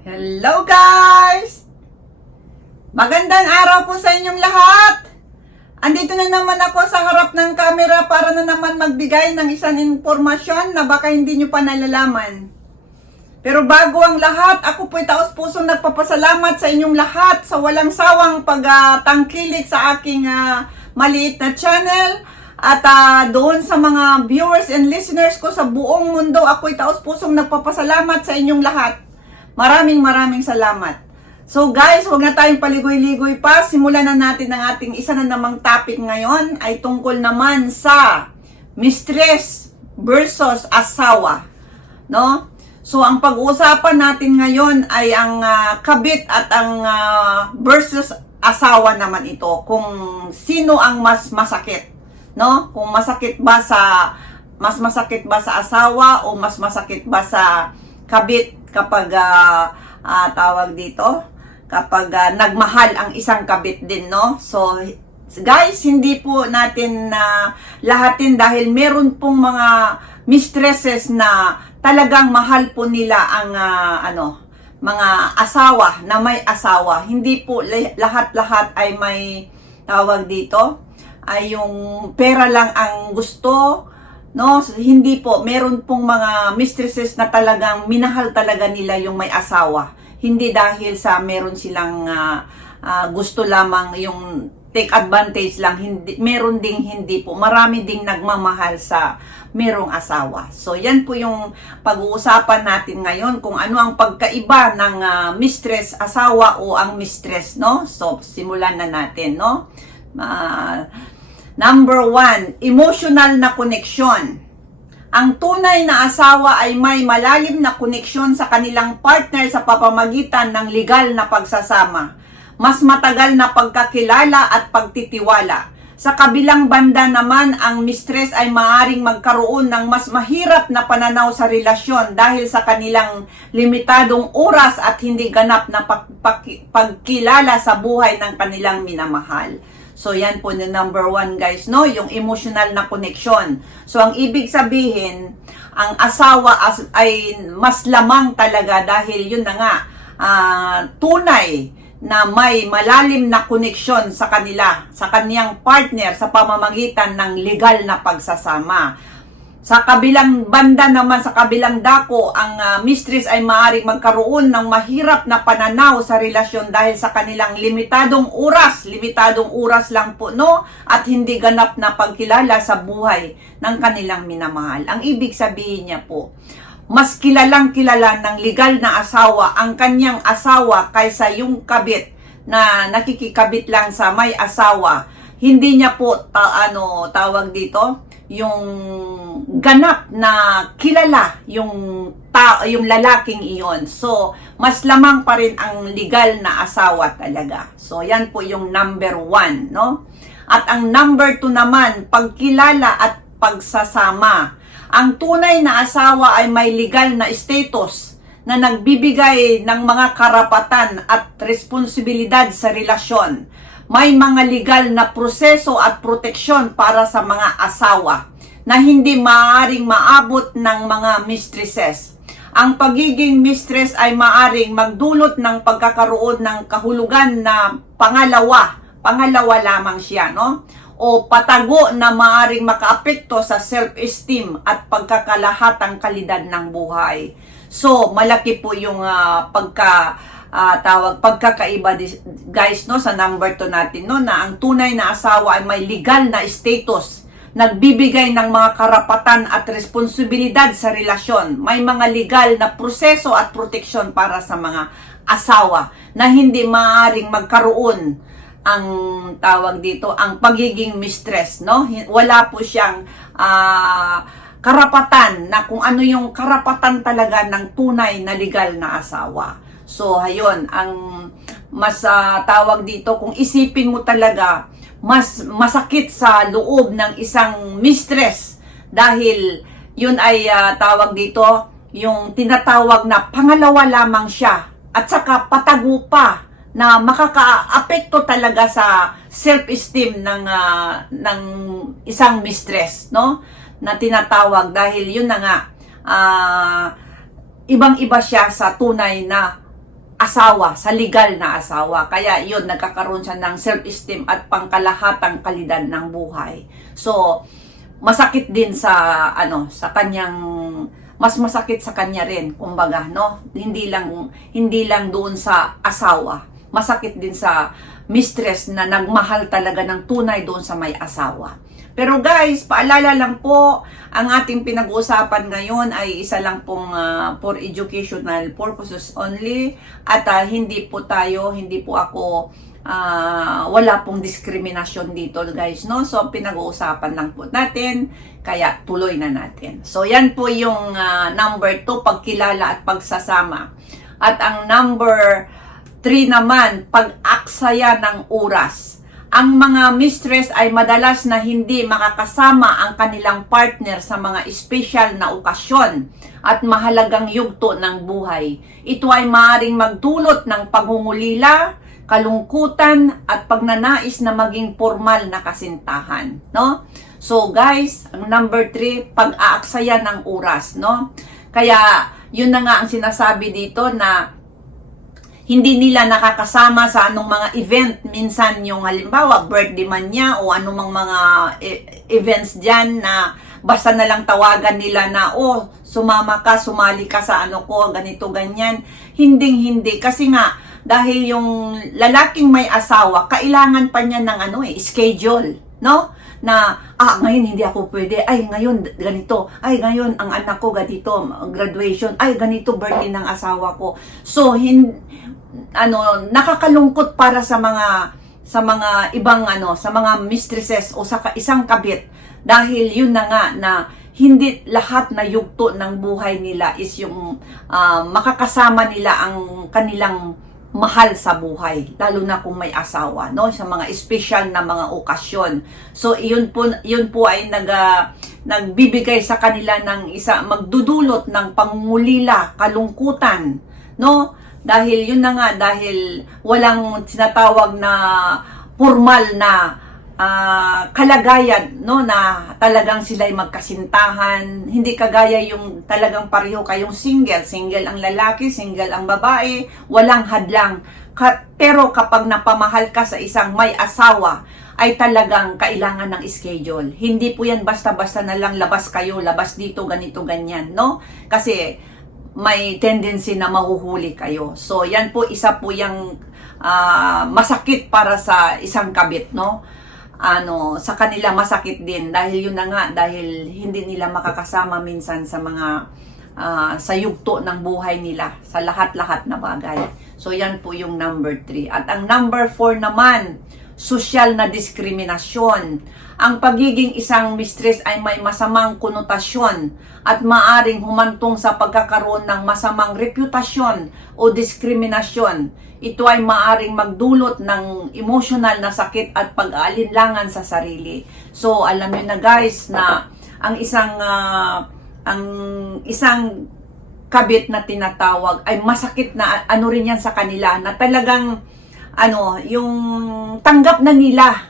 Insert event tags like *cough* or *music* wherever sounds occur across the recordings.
Hello guys! Magandang araw po sa inyong lahat! Andito na naman ako sa harap ng camera para na naman magbigay ng isang informasyon na baka hindi nyo pa nalalaman. Pero bago ang lahat, ako po'y taos pusong nagpapasalamat sa inyong lahat sa walang sawang pagtangkilik sa aking ah, maliit na channel. At ah, doon sa mga viewers and listeners ko sa buong mundo, ako'y taos pusong nagpapasalamat sa inyong lahat. Maraming maraming salamat. So guys, huwag na tayong paligoy-ligoy pa. Simulan na natin ang ating isa na namang topic ngayon ay tungkol naman sa mistress versus asawa. No? So ang pag-uusapan natin ngayon ay ang ah, kabit at ang ah, versus asawa naman ito. Kung sino ang mas masakit. No? Kung masakit ba sa mas masakit ba sa asawa o mas masakit ba sa kabit kapag ah, ah, tawag dito? Kapag ah, nagmahal ang isang kabit din no? So guys hindi po natin na lahatin dahil meron pong mga mistresses na talagang mahal po nila ang ah, ano mga asawa na may asawa. Hindi po lahat-lahat ay may tawag dito? Ay yung pera lang ang gusto No, hindi po. Meron pong mga mistresses na talagang minahal talaga nila yung may asawa. Hindi dahil sa meron silang ah, ah, gusto lamang yung take advantage lang. Hindi, meron ding hindi po. Marami ding nagmamahal sa merong asawa. So, yan po yung pag-uusapan natin ngayon kung ano ang pagkaiba ng ah, mistress, asawa o ang mistress, no? So, simulan na natin, no? Ah, Number one, emotional na koneksyon. Ang tunay na asawa ay may malalim na koneksyon sa kanilang partner sa papamagitan ng legal na pagsasama. Mas matagal na pagkakilala at pagtitiwala. Sa kabilang banda naman, ang mistress ay maaring magkaroon ng mas mahirap na pananaw sa relasyon dahil sa kanilang limitadong oras at hindi ganap na pag- pag- pagkilala sa buhay ng kanilang minamahal. So, yan po na number one, guys, no? Yung emotional na connection. So, ang ibig sabihin, ang asawa as, ay mas lamang talaga dahil yun na nga, ah, tunay na may malalim na koneksyon sa kanila, sa kaniyang partner sa pamamagitan ng legal na pagsasama. Sa kabilang banda naman, sa kabilang dako, ang ah, mistress ay maaaring magkaroon ng mahirap na pananaw sa relasyon dahil sa kanilang limitadong oras, limitadong oras lang po, no? At hindi ganap na pagkilala sa buhay ng kanilang minamahal. Ang ibig sabihin niya po, mas kilalang kilala ng legal na asawa ang kanyang asawa kaysa yung kabit na nakikikabit lang sa may asawa. Hindi niya po ta- ano tawag dito yung ganap na kilala yung ta yung lalaking iyon. So, mas lamang pa rin ang legal na asawa talaga. So, yan po yung number one, no? At ang number two naman, pagkilala at pagsasama. Ang tunay na asawa ay may legal na status na nagbibigay ng mga karapatan at responsibilidad sa relasyon. May mga legal na proseso at proteksyon para sa mga asawa na hindi maaaring maabot ng mga mistresses. Ang pagiging mistress ay maaring magdulot ng pagkakaroon ng kahulugan na pangalawa, pangalawa lamang siya, no? O patago na maaring makaapekto sa self-esteem at pagkakalahatang kalidad ng buhay. So, malaki po yung ah, pagka ah, tawag pagkakaiba guys no sa number 2 natin no na ang tunay na asawa ay may legal na status nagbibigay ng mga karapatan at responsibilidad sa relasyon. May mga legal na proseso at proteksyon para sa mga asawa na hindi maaring magkaroon ang tawag dito, ang pagiging mistress, no? Wala po siyang ah, karapatan na kung ano yung karapatan talaga ng tunay na legal na asawa. So, ayun, ang mas ah, tawag dito, kung isipin mo talaga, mas masakit sa loob ng isang mistress. Dahil yun ay ah, tawag dito, yung tinatawag na pangalawa lamang siya. At saka patago pa na makakaapekto talaga sa self-esteem ng ah, ng isang mistress, no? Na tinatawag. Dahil yun na nga ah, ibang-iba siya sa tunay na asawa, sa legal na asawa. Kaya yun, nagkakaroon siya ng self-esteem at pangkalahatang kalidad ng buhay. So, masakit din sa ano sa kanyang mas masakit sa kanya rin kumbaga no hindi lang hindi lang doon sa asawa masakit din sa mistress na nagmahal talaga ng tunay doon sa may asawa pero guys paalala lang po ang ating pinag-uusapan ngayon ay isa lang pong ah, for educational purposes only at ah, hindi po tayo hindi po ako ah, wala pong diskriminasyon dito guys no? So pinag-uusapan lang po natin kaya tuloy na natin. So yan po yung ah, number 2 pagkilala at pagsasama. At ang number 3 naman pag-aksaya ng oras ang mga mistress ay madalas na hindi makakasama ang kanilang partner sa mga espesyal na okasyon at mahalagang yugto ng buhay. Ito ay maaaring magdulot ng pangungulila, kalungkutan at pagnanais na maging formal na kasintahan, no? So guys, ang number 3, pag-aaksaya ng oras, no? Kaya yun na nga ang sinasabi dito na hindi nila nakakasama sa anong mga event. Minsan yung halimbawa, birthday man niya o anumang mga e- events dyan na basta na lang tawagan nila na, oh, sumama ka, sumali ka sa ano ko, ganito, ganyan. Hinding hindi. Kasi nga, dahil yung lalaking may asawa, kailangan pa niya ng ano eh, schedule, no? Na ah ngayon hindi ako pwede. Ay ngayon ganito. Ay ngayon ang anak ko ganito graduation. Ay ganito birthday ng asawa ko. So hin ano nakakalungkot para sa mga sa mga ibang ano sa mga mistresses o sa isang kabit. Dahil yun na nga na hindi lahat na yugto ng buhay nila is yung ah, makakasama nila ang kanilang mahal sa buhay lalo na kung may asawa no? Sa mga special na mga okasyon. So iyon po yun po ay nag ah, nagbibigay sa kanila ng isa magdudulot ng pangungulila kalungkutan no? Dahil yun na nga dahil walang sinatawag na formal na ah, kalagayan no na talagang sila'y magkasintahan. Hindi kagaya yung talagang pareho kayong single. Single ang lalaki single ang babae walang hadlang. Ka- pero kapag napamahal ka sa isang may asawa ay talagang kailangan ng schedule. Hindi po yan basta-basta na lang labas kayo labas dito ganito ganyan no? Kasi may tendency na mahuhuli kayo. So, yan po, isa po yung ah, masakit para sa isang kabit, no? Ano, sa kanila masakit din dahil yun na nga, dahil hindi nila makakasama minsan sa mga ah, sa yugto ng buhay nila, sa lahat-lahat na bagay. So, yan po yung number 3. At ang number 4 naman, social na diskriminasyon. Ang pagiging isang mistress ay may masamang konotasyon at maaring humantong sa pagkakaroon ng masamang reputasyon o diskriminasyon. Ito ay maaring magdulot ng emotional na sakit at pag-aalinlangan sa sarili. So, alam niyo na guys na ang isang ah, ang isang kabit na tinatawag ay masakit na ano rin yan sa kanila na talagang ano, yung tanggap na nila.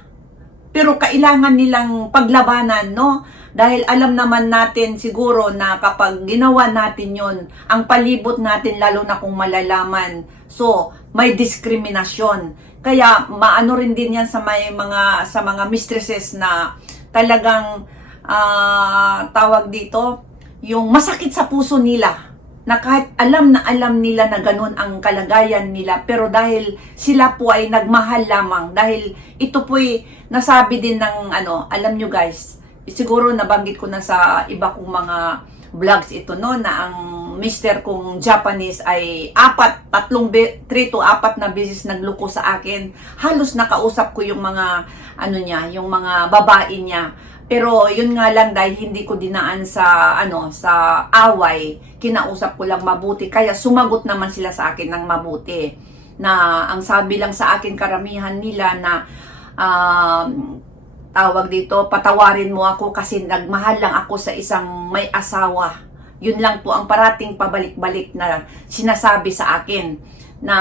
Pero kailangan nilang paglabanan, no? Dahil alam naman natin siguro na kapag ginawa natin yon ang palibot natin lalo na kung malalaman. So, may diskriminasyon. Kaya maano rin din yan sa may mga sa mga mistresses na talagang ah, tawag dito, yung masakit sa puso nila na kahit alam na alam nila na ganun ang kalagayan nila pero dahil sila po ay nagmahal lamang dahil ito po ay nasabi din ng ano alam nyo guys siguro nabanggit ko na sa iba kong mga vlogs ito no na ang mister kong Japanese ay apat, tatlong, be, three to apat na beses nagluko sa akin. Halos nakausap ko yung mga, ano niya, yung mga babae niya. Pero yun nga lang dahil hindi ko dinaan sa ano sa away, kinausap ko lang mabuti kaya sumagot naman sila sa akin ng mabuti. Na ang sabi lang sa akin karamihan nila na um, tawag dito, patawarin mo ako kasi nagmahal lang ako sa isang may asawa. Yun lang po ang parating pabalik-balik na sinasabi sa akin na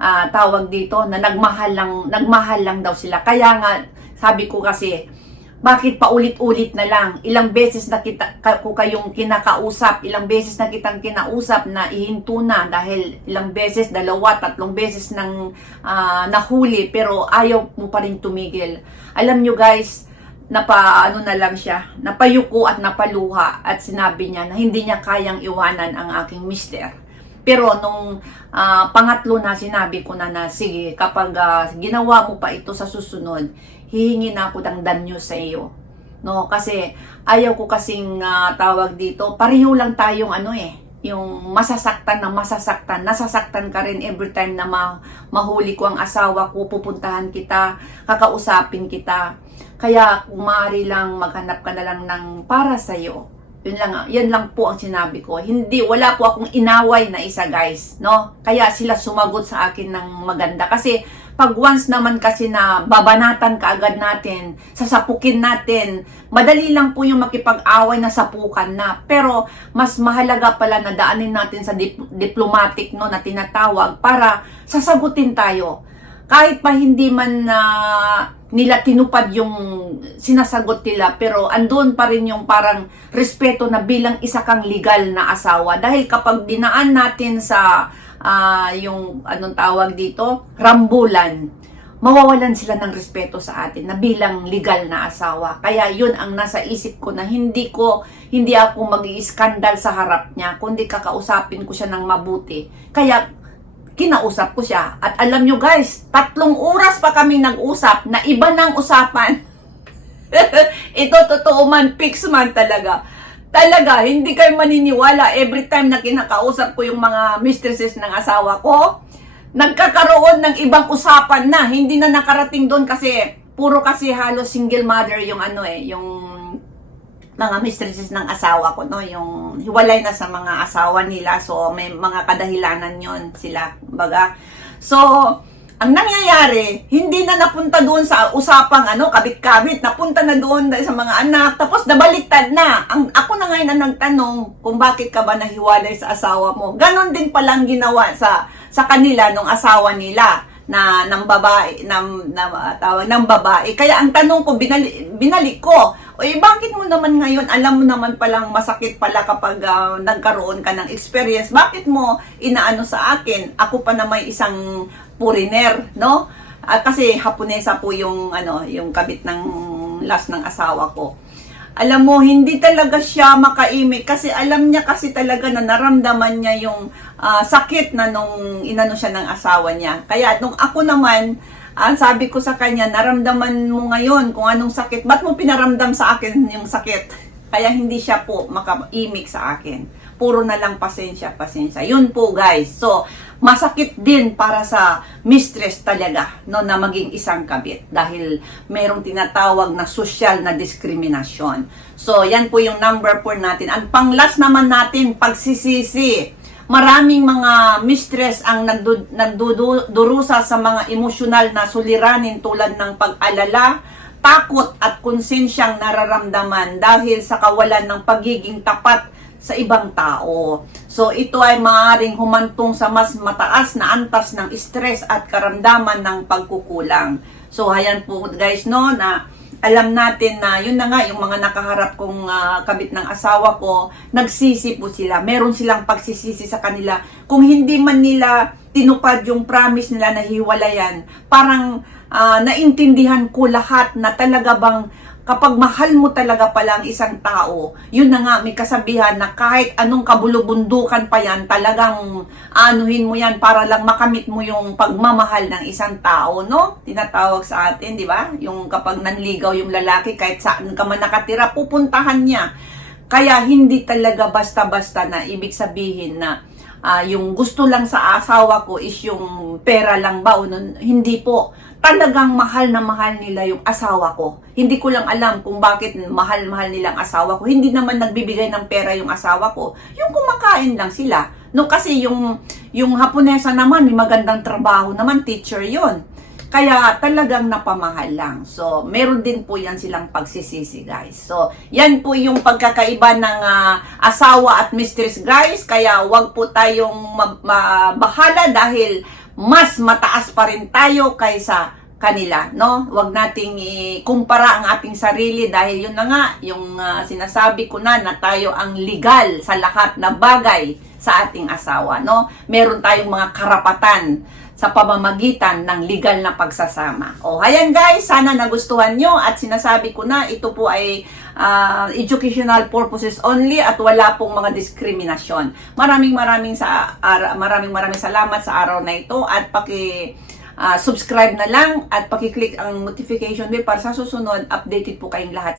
ah, tawag dito na nagmahal lang nagmahal lang daw sila. Kaya nga sabi ko kasi bakit paulit-ulit na lang? Ilang beses na kita, ko kayong kinakausap, ilang beses na kitang kinausap na ihinto na dahil ilang beses, dalawa, tatlong beses nang ah, nahuli pero ayaw mo pa rin tumigil. Alam nyo guys, napa ano na lang siya, napayuko at napaluha at sinabi niya na hindi niya kayang iwanan ang aking mister. Pero nung ah, pangatlo na sinabi ko na na sige kapag ah, ginawa mo pa ito sa susunod, hihingi na ako ng danyo sa iyo. No, kasi ayaw ko kasing ah, tawag dito, pareho lang tayong ano eh, yung masasaktan na masasaktan, nasasaktan ka rin every time na ma- mahuli ko ang asawa ko, pupuntahan kita, kakausapin kita. Kaya kung maaari lang maghanap ka na lang ng para sa iyo. Yun lang, yan lang po ang sinabi ko. Hindi, wala po akong inaway na isa guys, no? Kaya sila sumagot sa akin ng maganda. Kasi pag once naman kasi na babanatan ka agad natin, sasapukin natin, madali lang po yung makipag-away na sapukan na. Pero mas mahalaga pala na daanin natin sa dip- diplomatic no na tinatawag para sasagutin tayo. Kahit pa hindi man na nila tinupad yung sinasagot nila pero andun pa rin yung parang respeto na bilang isa kang legal na asawa dahil kapag dinaan natin sa ah, yung anong tawag dito rambulan mawawalan sila ng respeto sa atin na bilang legal na asawa. Kaya yun ang nasa isip ko na hindi ko, hindi ako mag skandal sa harap niya, kundi kakausapin ko siya ng mabuti. Kaya kinausap ko siya. At alam nyo guys, tatlong oras pa kami nag-usap na iba ng usapan. *laughs* Ito totoo man, fix man talaga. Talaga, hindi kayo maniniwala every time na kinakausap ko yung mga mistresses ng asawa ko. Nagkakaroon ng ibang usapan na, hindi na nakarating doon kasi puro kasi halos single mother yung ano eh, yung mga mistresses ng asawa ko, no? Yung hiwalay na sa mga asawa nila. So, may mga kadahilanan yon sila. Baga. So, ang nangyayari, hindi na napunta doon sa usapang ano, kabit-kabit. Napunta na doon sa mga anak. Tapos, nabaliktad na. Ang, ako na ngayon ang nagtanong kung bakit ka ba nahiwalay sa asawa mo. Ganon din palang ginawa sa sa kanila nung asawa nila na ng babae ng na, tawag ng babae kaya ang tanong ko binali, binalik ko Oy, bakit mo naman ngayon alam mo naman palang masakit pala kapag ah, nagkaroon ka ng experience? Bakit mo inaano sa akin? Ako pa na may isang foreigner no? Ah, kasi Haponesa po yung ano yung kabit ng last ng asawa ko. Alam mo, hindi talaga siya makaimik kasi alam niya kasi talaga na naramdaman niya yung ah, sakit na nung inano siya ng asawa niya. Kaya nung ako naman, ah, sabi ko sa kanya, naramdaman mo ngayon kung anong sakit. Ba't mo pinaramdam sa akin yung sakit? Kaya hindi siya po makaimik sa akin. Puro na lang pasensya, pasensya. Yun po guys. So, masakit din para sa mistress talaga no na maging isang kabit dahil merong tinatawag na social na diskriminasyon. So, yan po yung number 4 natin. Ang panglas naman natin, pagsisisi. Maraming mga mistress ang nagdu- nagdudurusa sa mga emosyonal na suliranin tulad ng pag-alala, takot at konsensyang nararamdaman dahil sa kawalan ng pagiging tapat sa ibang tao. So ito ay maaaring humantong sa mas mataas na antas ng stress at karamdaman ng pagkukulang. So ayan po guys no na alam natin na yun na nga yung mga nakaharap kong ah, kabit ng asawa ko, nagsisi po sila. Meron silang pagsisisi sa kanila. Kung hindi man nila tinupad yung promise nila na hiwalayan, parang ah, naintindihan ko lahat na talaga bang kapag mahal mo talaga pala ang isang tao, yun na nga, may kasabihan na kahit anong kabulubundukan pa yan, talagang anuhin mo yan para lang makamit mo yung pagmamahal ng isang tao, no? Tinatawag sa atin, di ba? Yung kapag nanligaw yung lalaki, kahit saan ka man nakatira, pupuntahan niya. Kaya hindi talaga basta-basta na ibig sabihin na ah, yung gusto lang sa asawa ko is yung pera lang ba o hindi po talagang mahal na mahal nila yung asawa ko hindi ko lang alam kung bakit mahal-mahal nilang asawa ko hindi naman nagbibigay ng pera yung asawa ko yung kumakain lang sila no kasi yung yung Haponesa naman may magandang trabaho naman teacher yon kaya talagang napamahal lang. So, meron din po yan silang pagsisisi, guys. So, yan po yung pagkakaiba ng ah, asawa at mistress, guys. Kaya wag po tayong ma- mabahala dahil mas mataas pa rin tayo kaysa kanila, no? Huwag nating ikumpara ang ating sarili dahil yun na nga, yung ah, sinasabi ko na na tayo ang legal sa lahat na bagay sa ating asawa, no? Meron tayong mga karapatan sa pamamagitan ng legal na pagsasama. O, ayan guys, sana nagustuhan nyo at sinasabi ko na ito po ay ah, educational purposes only at wala pong mga diskriminasyon. Maraming maraming sa ara- maraming maraming salamat sa araw na ito at paki ah, subscribe na lang at paki-click ang notification bell para sa susunod updated po kayong lahat.